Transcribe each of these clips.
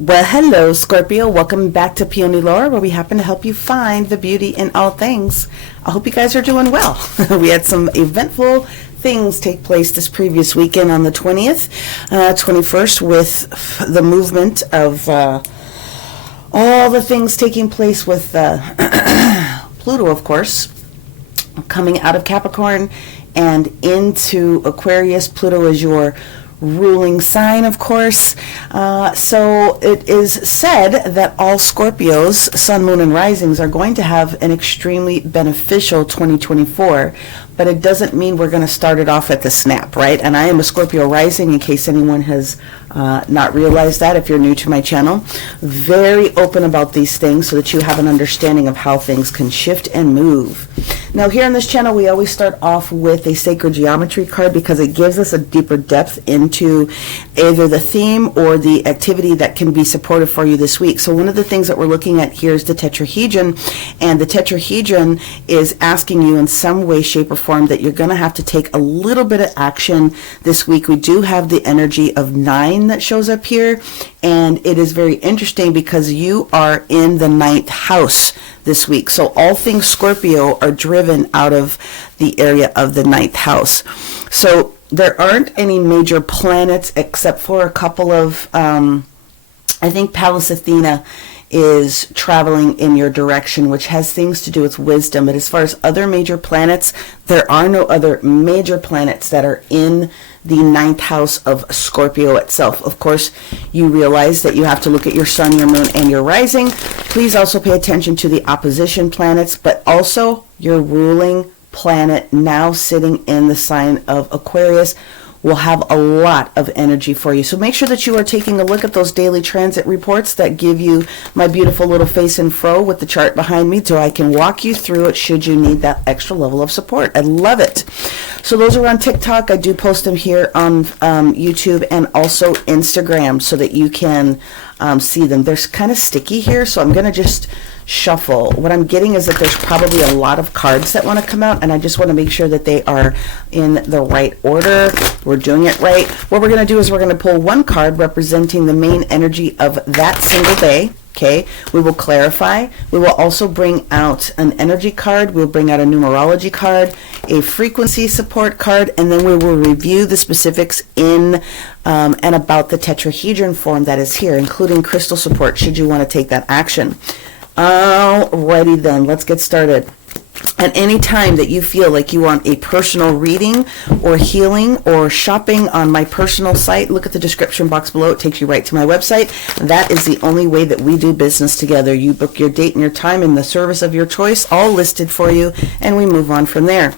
Well, hello, Scorpio. Welcome back to Peony Lore, where we happen to help you find the beauty in all things. I hope you guys are doing well. We had some eventful things take place this previous weekend on the 20th, 21st, with the movement of all the things taking place with Pluto, of course, coming out of Capricorn and into Aquarius. Pluto is your ruling sign, of course. So it is said that all Scorpios, Sun, Moon, and Risings are going to have an extremely beneficial 2024, but it doesn't mean we're going to start it off at the snap, right? And I am a Scorpio rising, in case anyone has not realized that, if you're new to my channel. Very open about these things so that you have an understanding of how things can shift and move. Now, here on this channel, we always start off with a sacred geometry card because it gives us a deeper depth into either the theme or the activity that can be supportive for you this week. So one of the things that we're looking at here is the tetrahedron, and the tetrahedron is asking you in some way, shape, or form that you're going to have to take a little bit of action this week. We do have the energy of 9 that shows up here, and it is very interesting because you are in the 9th house this week. So all things Scorpio are driven out of the area of the 9th house. So there aren't any major planets except for a couple of, I think Pallas Athena is traveling in your direction, which has things to do with wisdom. But as far as other major planets, there are no other major planets that are in the 9th house of Scorpio itself. Of course, you realize that you have to look at your sun, your moon, and your rising. Please also pay attention to the opposition planets, but also your ruling planet now sitting in the sign of Aquarius will have a lot of energy for you. So make sure that you are taking a look at those daily transit reports that give you my beautiful little face and fro with the chart behind me, so I can walk you through it should you need that extra level of support. I love it. So those are on TikTok. I do post them here on YouTube and also Instagram so that you can see them. They're kind of sticky here, so I'm going to just shuffle. What I'm getting is that there's probably a lot of cards that want to come out, and I just want to make sure that they are in the right order. We're doing it right. What we're going to do is we're going to pull one card representing the main energy of that single day. Okay, we will clarify. We will also bring out an energy card. We'll bring out a numerology card, a frequency support card, and then we will review the specifics in and about the tetrahedron form that is here, including crystal support should you want to take that action. Alrighty then, let's get started. At any time that you feel like you want a personal reading or healing or shopping on my personal site, look at the description box below. It takes you right to my website. That is the only way that we do business together. You book your date and your time and the service of your choice, all listed for you, and we move on from there.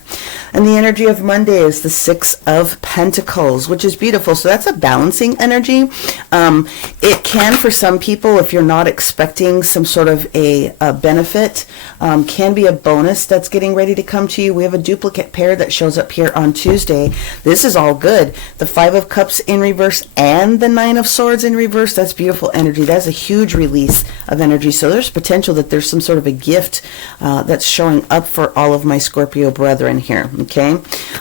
And the energy of Monday is the 6 of Pentacles, which is beautiful. So that's a balancing energy. It can, for some people, if you're not expecting some sort of a benefit, can be a bonus that's getting ready to come to you. We have a duplicate pair that shows up here on Tuesday. This is all good. The 5 of Cups in reverse and the 9 of Swords in reverse. That's beautiful energy. That's a huge release of energy. So there's potential that there's some sort of a gift that's showing up for all of my Scorpio brethren here. Okay,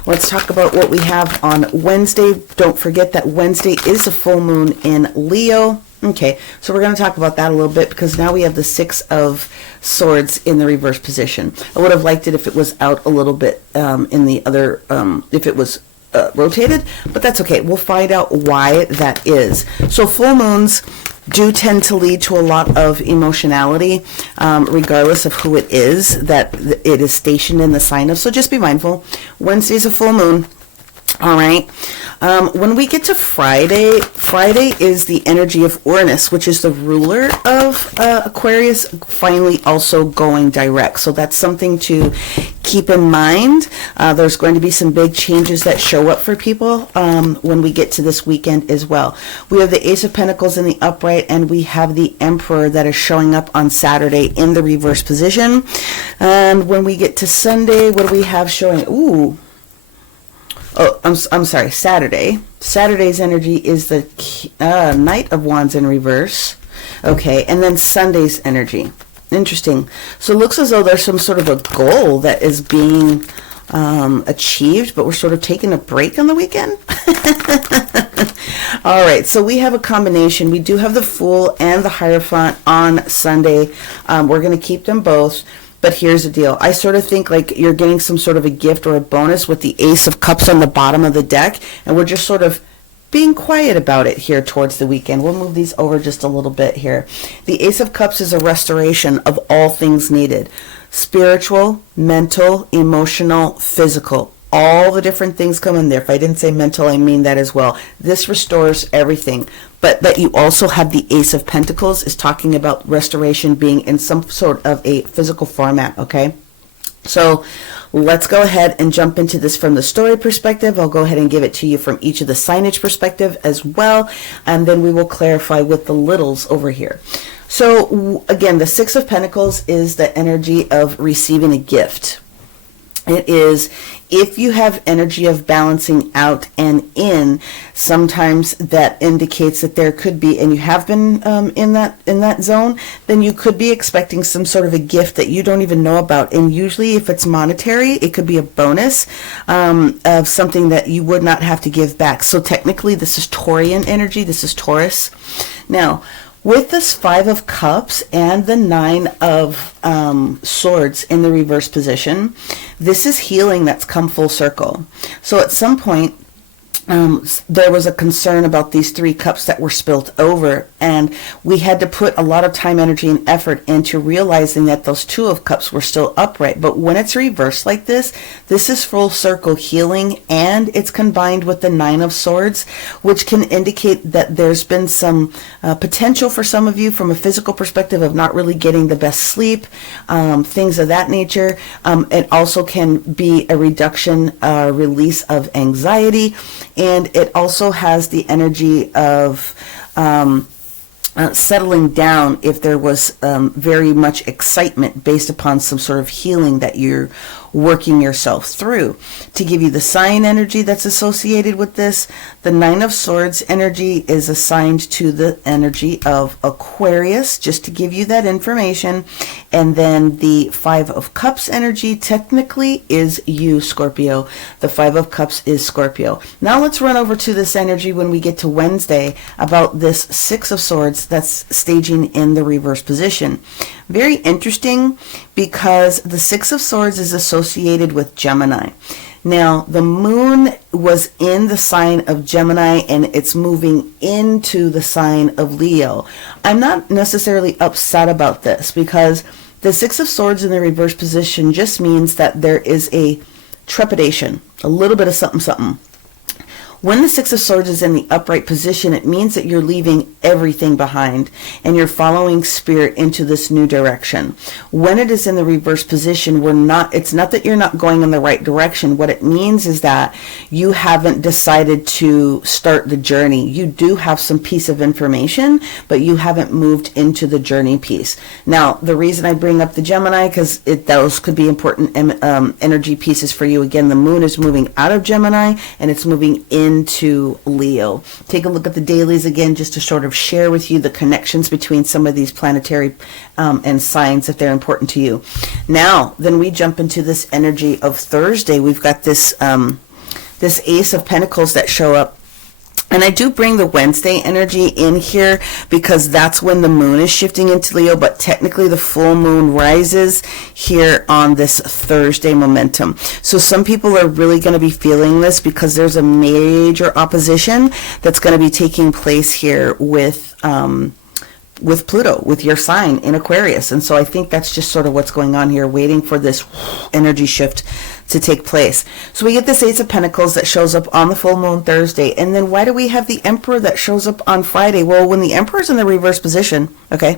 let's talk about what we have on Wednesday. Don't forget that Wednesday is a full moon in Leo. Okay, so we're going to talk about that a little bit because now we have the 6 of Swords in the reverse position. I would have liked it if it was out a little bit in the other, if it was rotated, but that's okay. We'll find out why that is. So full moons do tend to lead to a lot of emotionality, regardless of who it is that it is stationed in the sign of. So just be mindful. Wednesday's a full moon. All right. When we get to Friday, Friday is the energy of Uranus, which is the ruler of Aquarius, finally also going direct. So that's something to keep in mind. There's going to be some big changes that show up for people when we get to this weekend as well. We have the Ace of Pentacles in the upright, and we have the Emperor that is showing up on Saturday in the reverse position. And when we get to Sunday, what do we have showing? Ooh. Oh, I'm sorry, Saturday. Saturday's energy is the Knight of Wands in reverse. Okay, and then Sunday's energy. Interesting. So it looks as though there's some sort of a goal that is being achieved, but we're sort of taking a break on the weekend. All right, so we have a combination. We do have the Fool and the Hierophant on Sunday. We're going to keep them both. But here's the deal. I sort of think like you're getting some sort of a gift or a bonus with the Ace of Cups on the bottom of the deck, and we're just sort of being quiet about it here towards the weekend. We'll move these over just a little bit here. The Ace of Cups is a restoration of all things needed. Spiritual, mental, emotional, physical. All the different things come in there. If I didn't say mental, I mean that as well. This restores everything. But that you also have the Ace of Pentacles is talking about restoration being in some sort of a physical format, okay? So let's go ahead and jump into this from the story perspective. I'll go ahead and give it to you from each of the signage perspective as well. And then we will clarify with the littles over here. So again, the Six of Pentacles is the energy of receiving a gift. It is, if you have energy of balancing out and in, sometimes that indicates that there could be, and you have been in that zone, then you could be expecting some sort of a gift that you don't even know about. And usually if it's monetary, it could be a bonus of something that you would not have to give back. So technically this is Taurian energy. This is Taurus. Now, with this Five of Cups and the Nine of Swords in the reverse position, this is healing that's come full circle. So at some point, there was a concern about these three cups that were spilt over, and we had to put a lot of time, energy, and effort into realizing that those Two of Cups were still upright. But when it's reversed like this is full circle healing, and it's combined with the Nine of Swords, which can indicate that there's been some potential for some of you from a physical perspective of not really getting the best sleep, things of that nature. It also can be a reduction, release of anxiety. And it also has the energy of settling down if there was very much excitement based upon some sort of healing that you're working yourself through. To give you the sign energy that's associated with this, the Nine of Swords energy is assigned to the energy of Aquarius, just to give you that information. And then the Five of Cups energy technically is you, Scorpio. The Five of Cups is Scorpio. Now let's run over to this energy when we get to Wednesday about this Six of Swords that's staging in the reverse position. Very interesting, because the Six of Swords is associated with Gemini. Now, the moon was in the sign of Gemini, and it's moving into the sign of Leo. I'm not necessarily upset about this, because the Six of Swords in the reverse position just means that there is a trepidation, a little bit of something. When the Six of Swords is in the upright position, it means that you're leaving everything behind and you're following spirit into this new direction. When it is in the reverse position, it's not that you're not going in the right direction. What it means is that you haven't decided to start the journey. You do have some piece of information, but you haven't moved into the journey piece. Now, the reason I bring up the Gemini, because those could be important energy pieces for you. Again, the moon is moving out of Gemini and it's moving into Leo. Take a look at the dailies again, just to sort of share with you the connections between some of these planetary and signs if they're important to you. Now, then we jump into this energy of Thursday. We've got this this Ace of Pentacles that show up. And I do bring the Wednesday energy in here because that's when the moon is shifting into Leo, but technically the full moon rises here on this Thursday momentum. So some people are really going to be feeling this because there's a major opposition that's going to be taking place here with Pluto, with your sign in Aquarius. And so I think that's just sort of what's going on here, waiting for this energy shift to take place. So we get this Ace of Pentacles that shows up on the full moon Thursday. And then why do we have the Emperor that shows up on Friday? Well, when the Emperor is in the reverse position, okay,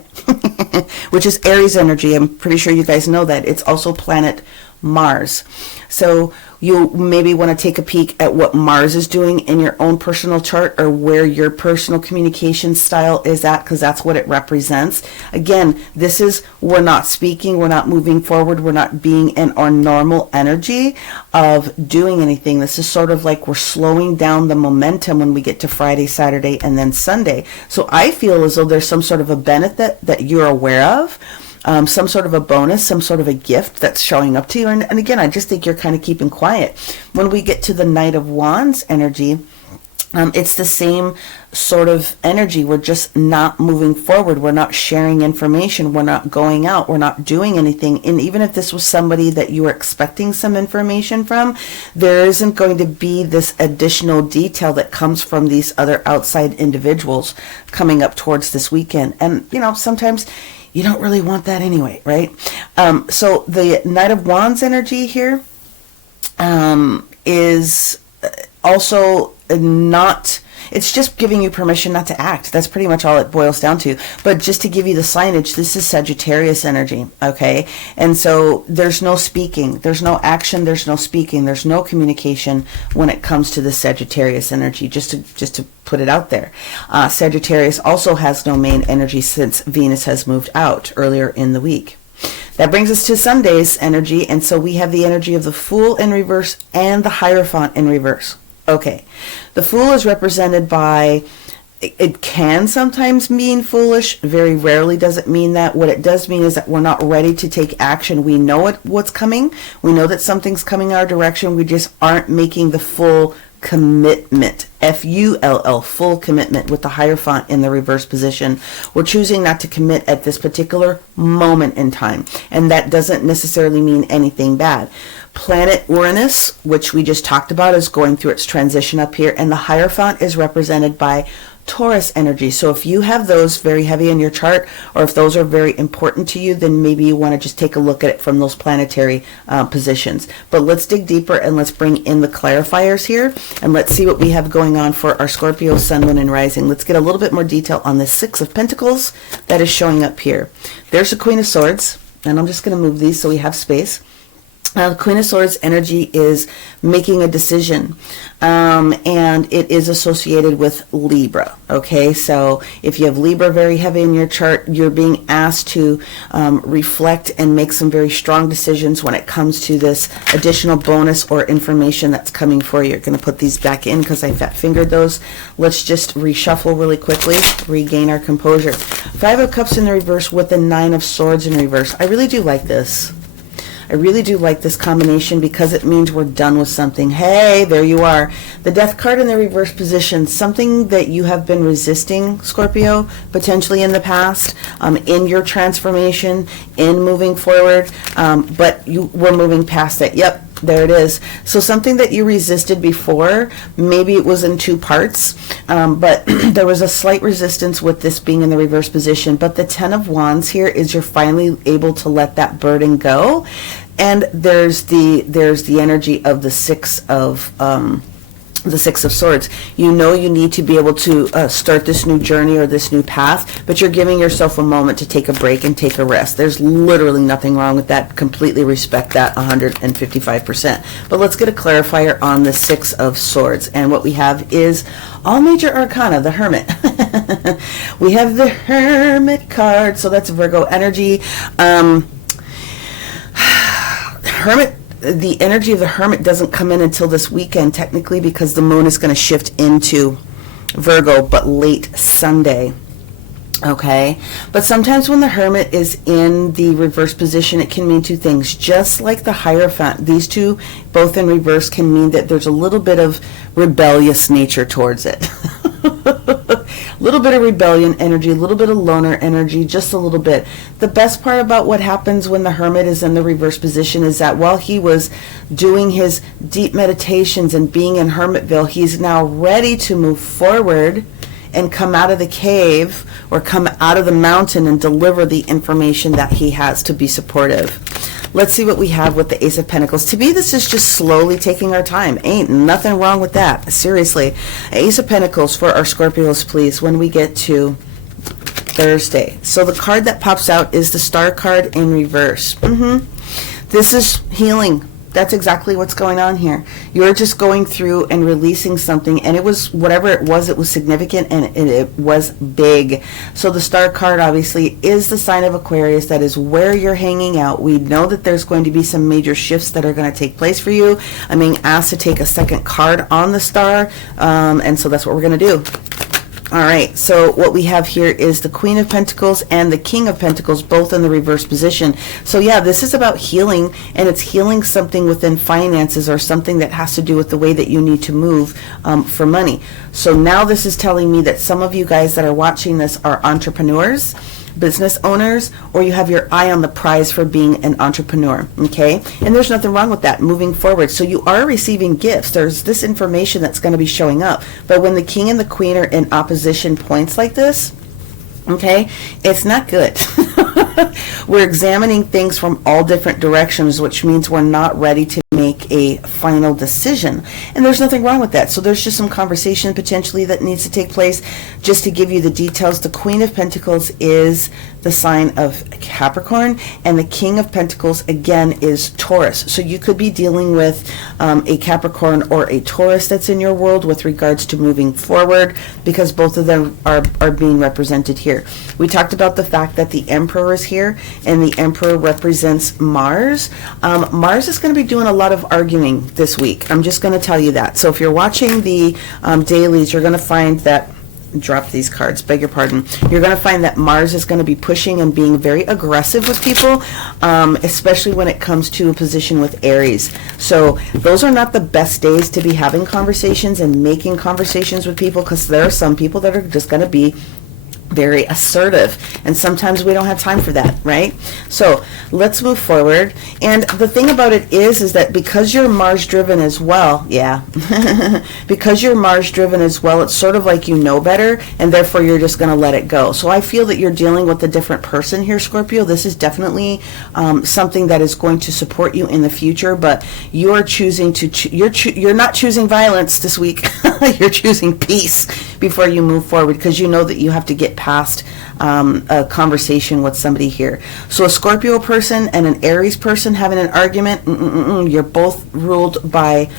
which is Aries energy, I'm pretty sure you guys know that. It's also planet Mars. So you maybe want to take a peek at what Mars is doing in your own personal chart, or where your personal communication style is at, because that's what it represents. Again, this is, we're not speaking, we're not moving forward, we're not being in our normal energy of doing anything. This is sort of like we're slowing down the momentum when we get to Friday, Saturday, and then Sunday. So I feel as though there's some sort of a benefit that you're aware of, some sort of a bonus, some sort of a gift that's showing up to you. And again, I just think you're kind of keeping quiet. When we get to the Knight of Wands energy, it's the same sort of energy. We're just not moving forward. We're not sharing information. We're not going out. We're not doing anything. And even if this was somebody that you were expecting some information from, there isn't going to be this additional detail that comes from these other outside individuals coming up towards this weekend. And, sometimes you don't really want that anyway, right? So the Knight of Wands energy here is also not, it's just giving you permission not to act. That's pretty much all it boils down to. But just to give you the signage, this is Sagittarius energy, okay? And so there's no speaking, there's no action, there's no speaking, there's no communication when it comes to the Sagittarius energy, just to put it out there. Sagittarius also has no main energy since Venus has moved out earlier in the week. That brings us to Sunday's energy, and so we have the energy of the Fool in reverse and the Hierophant in reverse. Okay, the Fool is represented by, it can sometimes mean foolish, very rarely does it mean that. What it does mean is that we're not ready to take action. We know what's coming, we know that something's coming our direction, we just aren't making the full commitment, F-U-L-L, full commitment with the Hierophant in the reverse position. We're choosing not to commit at this particular moment in time, and that doesn't necessarily mean anything bad. Planet Uranus, which we just talked about, is going through its transition up here, and the Hierophant is represented by Taurus energy. So if you have those very heavy in your chart, or if those are very important to you, then maybe you want to just take a look at it from those planetary positions. But let's dig deeper and let's bring in the clarifiers here, and let's see what we have going on for our Scorpio, Sun, Moon, and Rising. Let's get a little bit more detail on the Six of Pentacles that is showing up here. There's the Queen of Swords, and I'm just going to move these so we have space. The Queen of Swords energy is making a decision, and it is associated with Libra. Okay, so if you have Libra very heavy in your chart, you're being asked to reflect and make some very strong decisions when it comes to this additional bonus or information that's coming for you. You're going to put these back in because I fat fingered those. Let's just reshuffle really quickly, regain our composure. Five of Cups in the reverse with the Nine of Swords in reverse. I really do like this. I really do like this combination because it means we're done with something. Hey, there you are. The Death card in the reverse position, something that you have been resisting, Scorpio, potentially in the past, in your transformation, in moving forward, but you were moving past it. Yep, there it is. So something that you resisted before, maybe it was in two parts, but there was a slight resistance with this being in the reverse position. But the Ten of Wands here is you're finally able to let that burden go. And there's the energy of the Six of Swords. You know you need to be able to start this new journey or this new path, but you're giving yourself a moment to take a break and take a rest. There's literally nothing wrong with that. Completely respect that 155%. But let's get a clarifier on the Six of Swords. And what we have is all major arcana, the Hermit. We have the Hermit card, so that's Virgo energy. Hermit, the energy of the Hermit doesn't come in until this weekend, technically, because the moon is going to shift into Virgo, but late Sunday. Okay, but sometimes when the Hermit is in the reverse position, it can mean two things. Just like the Hierophant, these two, both in reverse, can mean that there's a little bit of rebellious nature towards it. A little bit of rebellion energy, a little bit of loner energy, just a little bit. The best part about what happens when the Hermit is in the reverse position is that while he was doing his deep meditations and being in Hermitville, he's now ready to move forward and come out of the cave or come out of the mountain and deliver the information that he has to be supportive. Let's see what we have with the Ace of Pentacles. To me, this is just slowly taking our time. Ain't nothing wrong with that. Seriously. Ace of Pentacles for our Scorpios, please, when we get to Thursday. So the card that pops out is the Star card in reverse. This is healing. That's exactly what's going on here. You're just going through and releasing something, and it was, whatever it was significant, and it was big. So the Star card obviously is the sign of Aquarius. That is where you're hanging out. We know that there's going to be some major shifts that are going to take place for you. I'm being asked to take a second card on the Star, and so that's what we're going to do. All right, so what we have here is the Queen of Pentacles and the King of Pentacles, both in the reverse position. So yeah, this is about healing, and it's healing something within finances or something that has to do with the way that you need to move for money. So now this is telling me that some of you guys that are watching this are entrepreneurs, business owners, or you have your eye on the prize for being an entrepreneur, okay? And there's nothing wrong with that moving forward. So you are receiving gifts. There's this information that's going to be showing up. But when the King and the Queen are in opposition points like this, okay, it's not good. We're examining things from all different directions, which means we're not ready to make a final decision. And there's nothing wrong with that. So there's just some conversation potentially that needs to take place. Just to give you the details, the Queen of Pentacles is the sign of Capricorn, and the King of Pentacles again is Taurus. So you could be dealing with a Capricorn or a Taurus that's in your world with regards to moving forward, because both of them are being represented here. We talked about the fact that the Emperor is here, and the Emperor represents Mars. Mars is going to be doing a lot of arguing this week. I'm just going to tell you that. So if you're watching the dailies, you're going to find that, drop these cards, beg your pardon, you're going to find that Mars is going to be pushing and being very aggressive with people, especially when it comes to a position with Aries. So those are not the best days to be having conversations and making conversations with people, because there are some people that are just going to be very assertive, and sometimes we don't have time for that, right? So let's move forward. And the thing about it is that because you're Mars driven as well, yeah, because you're Mars driven as well, it's sort of like you know better, and therefore you're just going to let it go. So I feel that you're dealing with a different person here, Scorpio. This is definitely something that is going to support you in the future, but you are choosing to you're not choosing violence this week. You're choosing peace before you move forward, because you know that you have to get past a conversation with somebody here. So a Scorpio person and an Aries person having an argument, you're both ruled by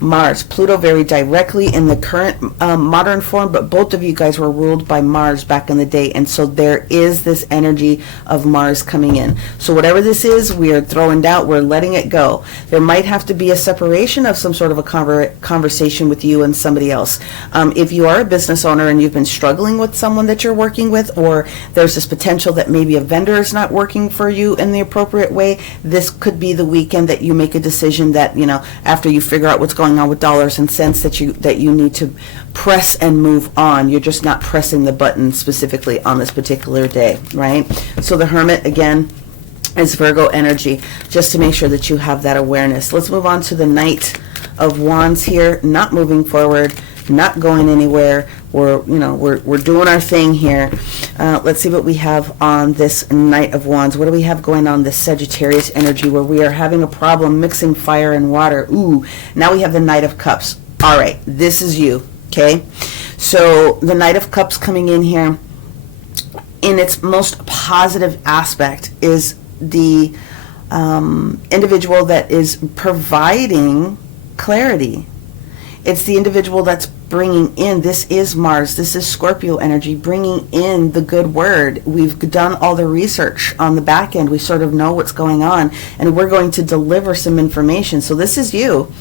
Mars. Pluto very directly in the current modern form, but both of you guys were ruled by Mars back in the day, and so there is this energy of Mars coming in. So whatever this is, we are throwing out, we're letting it go. There might have to be a separation of some sort of a conversation with you and somebody else. If you are a business owner and you've been struggling with someone that you're working with, or there's this potential that maybe a vendor is not working for you in the appropriate way, this could be the weekend that you make a decision that, you know, after you figure out what's going on with dollars and cents, that you need to press and move on. You're just not pressing the button specifically on this particular day, right? So the Hermit again is Virgo energy, just to make sure that you have that awareness. Let's move on to the Knight of Wands here. Not moving forward, not going anywhere. We're doing our thing here. Let's see what we have on this Knight of Wands. What do we have going on this Sagittarius energy, where we are having a problem mixing fire and water? Ooh, now we have the Knight of Cups. All right, this is you, okay? So the Knight of Cups coming in here, in its most positive aspect, is the individual that is providing clarity. It's the individual that's bringing in, this is Mars, this is Scorpio energy, bringing in the good word. We've done all the research on the back end. We sort of know what's going on, and we're going to deliver some information. So this is you,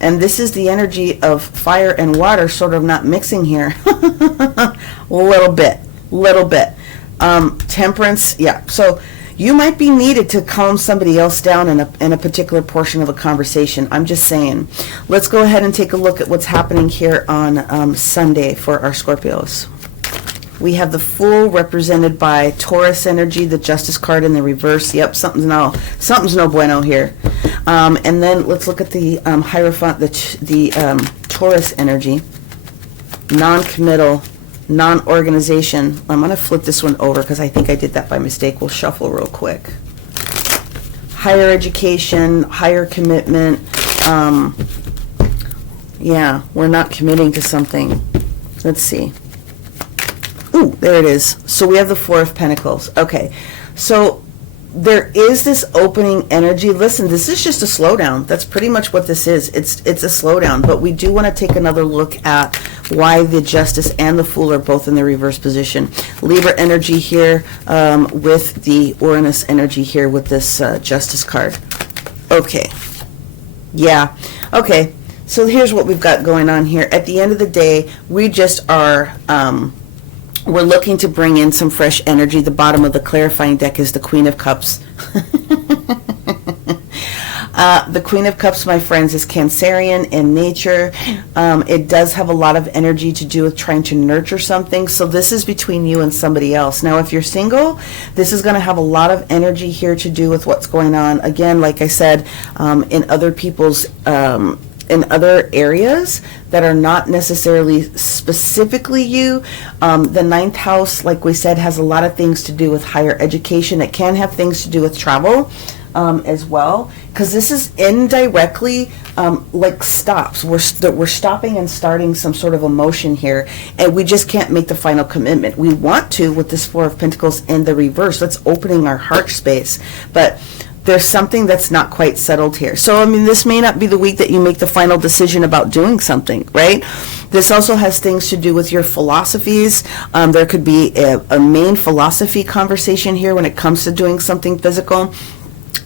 and this is the energy of fire and water sort of not mixing here. a little bit. Temperance, yeah. So you might be needed to calm somebody else down in a particular portion of a conversation. I'm just saying. Let's go ahead and take a look at what's happening here on Sunday for our Scorpios. We have the Fool represented by Taurus energy, the Justice card in the reverse. Yep, something's no bueno here. And then let's look at the Hierophant, the Taurus energy, non-committal, non-organization. I'm going to flip this one over because I think I did that by mistake. We'll shuffle real quick. Higher education, higher commitment. Yeah, we're not committing to something. Let's see. Ooh, there it is. So we have the Four of Pentacles. Okay, so there is this opening energy. Listen, this is just a slowdown. That's pretty much what this is. It's a slowdown, but we do want to take another look at why the Justice and the Fool are both in the reverse position. Libra energy here with the Uranus energy here with this Justice card. Okay. Yeah. Okay. So here's what we've got going on here. At the end of the day, we just are, we're looking to bring in some fresh energy. The bottom of the clarifying deck is the Queen of Cups. The Queen of Cups, my friends, is Cancerian in nature. It does have a lot of energy to do with trying to nurture something. So this is between you and somebody else. Now, if you're single, this is going to have a lot of energy here to do with what's going on. Again, like I said, in other people's in other areas that are not necessarily specifically you. The ninth house, like we said, has a lot of things to do with higher education. It can have things to do with travel as well, because this is indirectly like stops. We're stopping and starting some sort of emotion here, and we just can't make the final commitment. We want to with this Four of Pentacles in the reverse. That's opening our heart space, but there's something that's not quite settled here. So, I mean, this may not be the week that you make the final decision about doing something, right? This also has things to do with your philosophies. There could be a main philosophy conversation here when it comes to doing something physical.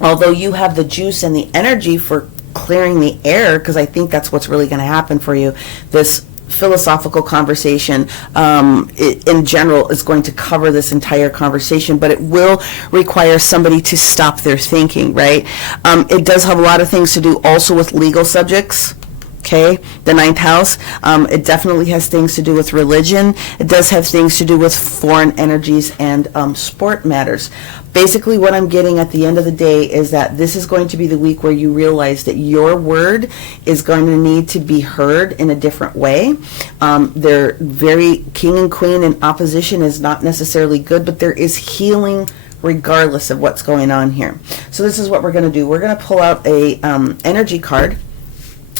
Although you have the juice and the energy for clearing the air, because I think that's what's really going to happen for you. This philosophical conversation in general is going to cover this entire conversation, but it will require somebody to stop their thinking, right? It does have a lot of things to do also with legal subjects. Okay, the ninth house, it definitely has things to do with religion. It does have things to do with foreign energies and sport matters. Basically, what I'm getting at the end of the day is that this is going to be the week where you realize that your word is going to need to be heard in a different way. They're very king and queen in opposition is not necessarily good, but there is healing regardless of what's going on here. So this is what we're going to do. We're going to pull out a energy card.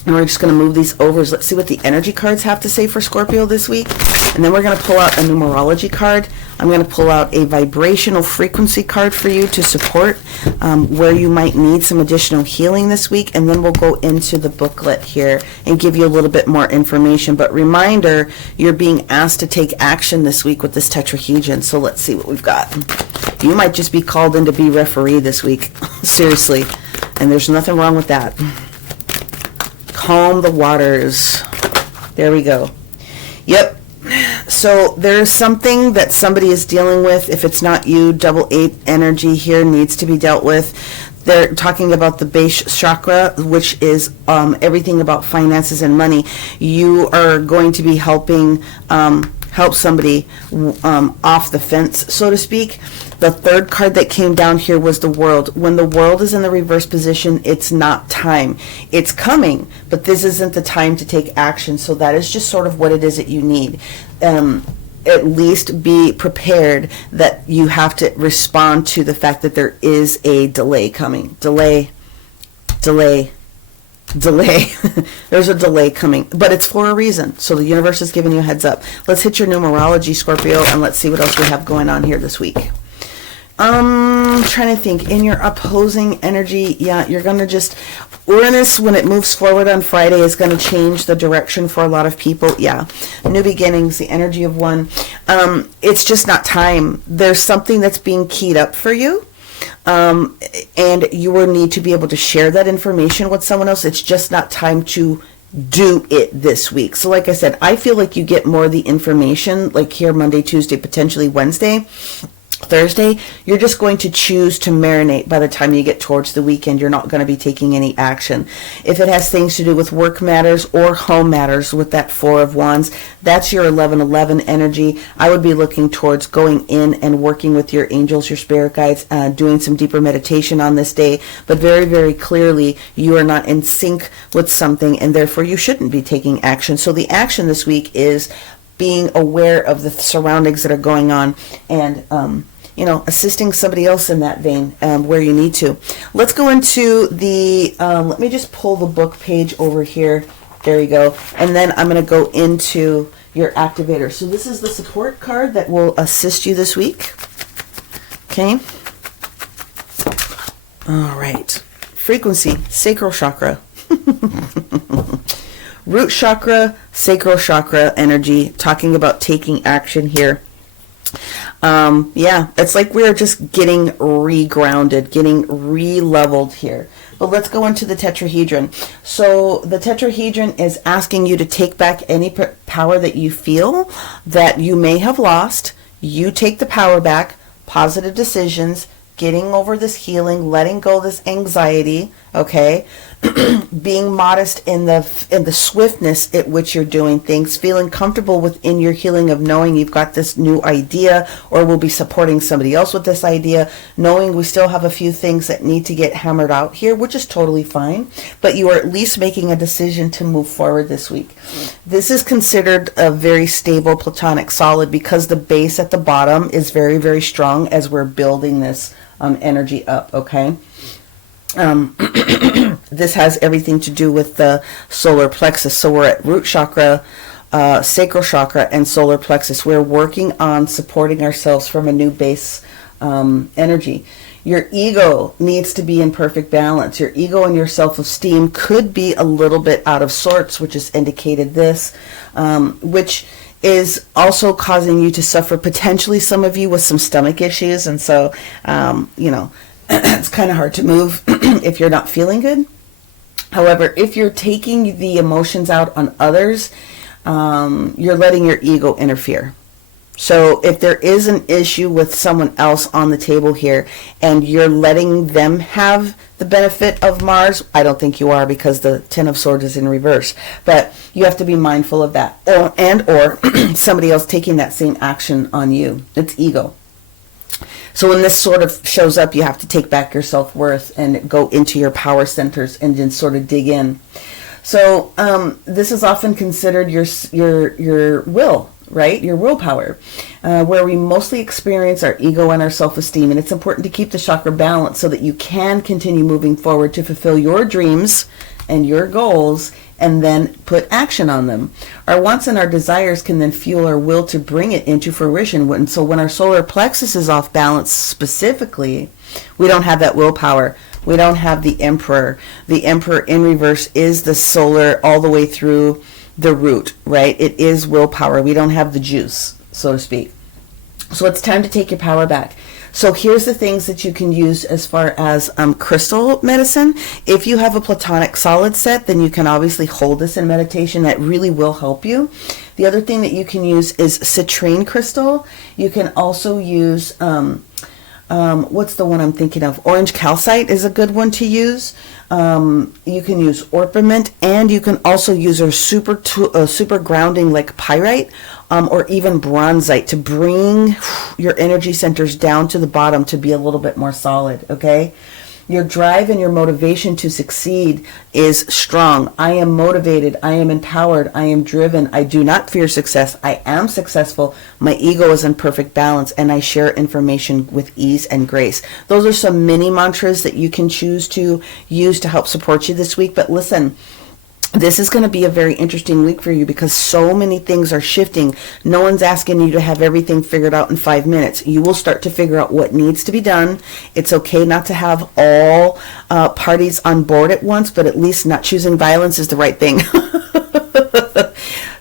And we're just going to move these over. Let's see what the energy cards have to say for Scorpio this week. And then we're going to pull out a numerology card. I'm going to pull out a vibrational frequency card for you to support where you might need some additional healing this week. And then we'll go into the booklet here and give you a little bit more information. But reminder, you're being asked to take action this week with this tetrahedron. So let's see what we've got. You might just be called in to be referee this week. Seriously. And there's nothing wrong with that. Calm the waters. There we go. Yep. So there's something that somebody is dealing with. If it's not you, double 8 energy here needs to be dealt with. They're talking about the base chakra, which is everything about finances and money. You are going to be helping help somebody off the fence, so to speak. The third card that came down here was the World. When the World is in the reverse position, it's not time. It's coming, but this isn't the time to take action. So that is just sort of what it is that you need. At least be prepared that you have to respond to the fact that there is a delay coming. Delay. There's a delay coming, but it's for a reason. So the universe is giving you a heads up. Let's hit your numerology, Scorpio, and let's see what else we have going on here this week. Trying to think. In your opposing energy, yeah, you're going to just... Uranus, when it moves forward on Friday, is going to change the direction for a lot of people. Yeah. New beginnings, the energy of one. It's just not time. There's something that's being keyed up for you. And you will need to be able to share that information with someone else. It's just not time to do it this week. So like I said, I feel like you get more of the information like here Monday, Tuesday, potentially Wednesday. Thursday, you're just going to choose to marinate. By the time you get towards the weekend, you're not going to be taking any action. If it has things to do with work matters or home matters with that Four of Wands, that's your 11-11 energy. I would be looking towards going in and working with your angels, your spirit guides, doing some deeper meditation on this day. But very, very clearly, you are not in sync with something, and therefore you shouldn't be taking action. So the action this week is being aware of the surroundings that are going on and, assisting somebody else in that vein where you need to. Let's go into the, let me just pull the book page over here. There we go. And then I'm going to go into your activator. So this is the support card that will assist you this week. Okay. All right. Frequency, sacral chakra. Root chakra, sacral chakra energy, talking about taking action here. It's like we're just getting re-grounded, getting re-leveled here. But let's go into the tetrahedron. So the tetrahedron is asking you to take back any power that you feel that you may have lost. You take the power back, positive decisions, getting over this healing, letting go this anxiety, okay? Being modest in the swiftness at which you're doing things, feeling comfortable within your healing of knowing you've got this new idea or will be supporting somebody else with this idea, knowing we still have a few things that need to get hammered out here, which is totally fine, but you are at least making a decision to move forward this week. This is considered a very stable platonic solid because the base at the bottom is very, very strong as we're building this energy up, okay? This has everything to do with the solar plexus. So we're at root chakra, sacral chakra, and solar plexus. We're working on supporting ourselves from a new base energy. Your ego needs to be in perfect balance. Your ego and your self-esteem could be a little bit out of sorts, which has indicated this, which is also causing you to suffer, potentially some of you, with some stomach issues. And so, it's kind of hard to move if you're not feeling good. However, if you're taking the emotions out on others, you're letting your ego interfere. So if there is an issue with someone else on the table here and you're letting them have the benefit of Mars, I don't think you are, because the Ten of Swords is in reverse. But you have to be mindful of that. Or somebody else taking that same action on you. It's ego. So when this sort of shows up, you have to take back your self-worth and go into your power centers and then sort of dig in. So this is often considered your will, right? Your willpower, where we mostly experience our ego and our self-esteem. And it's important to keep the chakra balanced so that you can continue moving forward to fulfill your dreams and your goals and then put action on them. Our wants and our desires can then fuel our will to bring it into fruition. So when our solar plexus is off balance specifically, we don't have that willpower. We don't have the emperor. The emperor in reverse is the solar all the way through the root, right? It is willpower. We don't have the juice, so to speak. So it's time to take your power back. So here's the things that you can use as far as crystal medicine. If you have a platonic solid set, then you can obviously hold this in meditation. That really will help you. The other thing that you can use is citrine crystal. You can also use, what's the one I'm thinking of? Orange calcite is a good one to use. You can use orpiment, and you can also use a super grounding like pyrite, or even bronzite to bring your energy centers down to the bottom to be a little bit more solid, okay? Your drive and your motivation to succeed is strong. I am motivated. I am empowered. I am driven. I do not fear success. I am successful. My ego is in perfect balance, and I share information with ease and grace. Those are some mini mantras that you can choose to use to help support you this week. But listen, this is going to be a very interesting week for you because so many things are shifting. No one's asking you to have everything figured out in 5 minutes. You will start to figure out what needs to be done. It's okay not to have all parties on board at once, but at least not choosing violence is the right thing.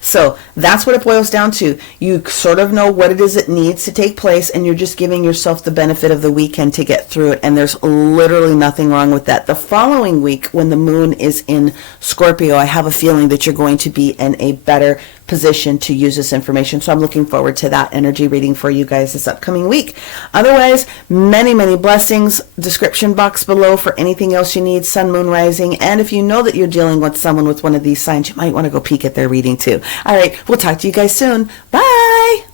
So that's what it boils down to. You sort of know what it is that needs to take place, and you're just giving yourself the benefit of the weekend to get through it, and there's literally nothing wrong with that. The following week, when the moon is in Scorpio, I have a feeling that you're going to be in a better position to use this information. So I'm looking forward to that energy reading for you guys this upcoming week. Otherwise, many, many blessings. Description box below for anything else you need, sun, moon, rising. And if you know that you're dealing with someone with one of these signs, you might want to go peek at their reading too. All right, we'll talk to you guys soon. Bye.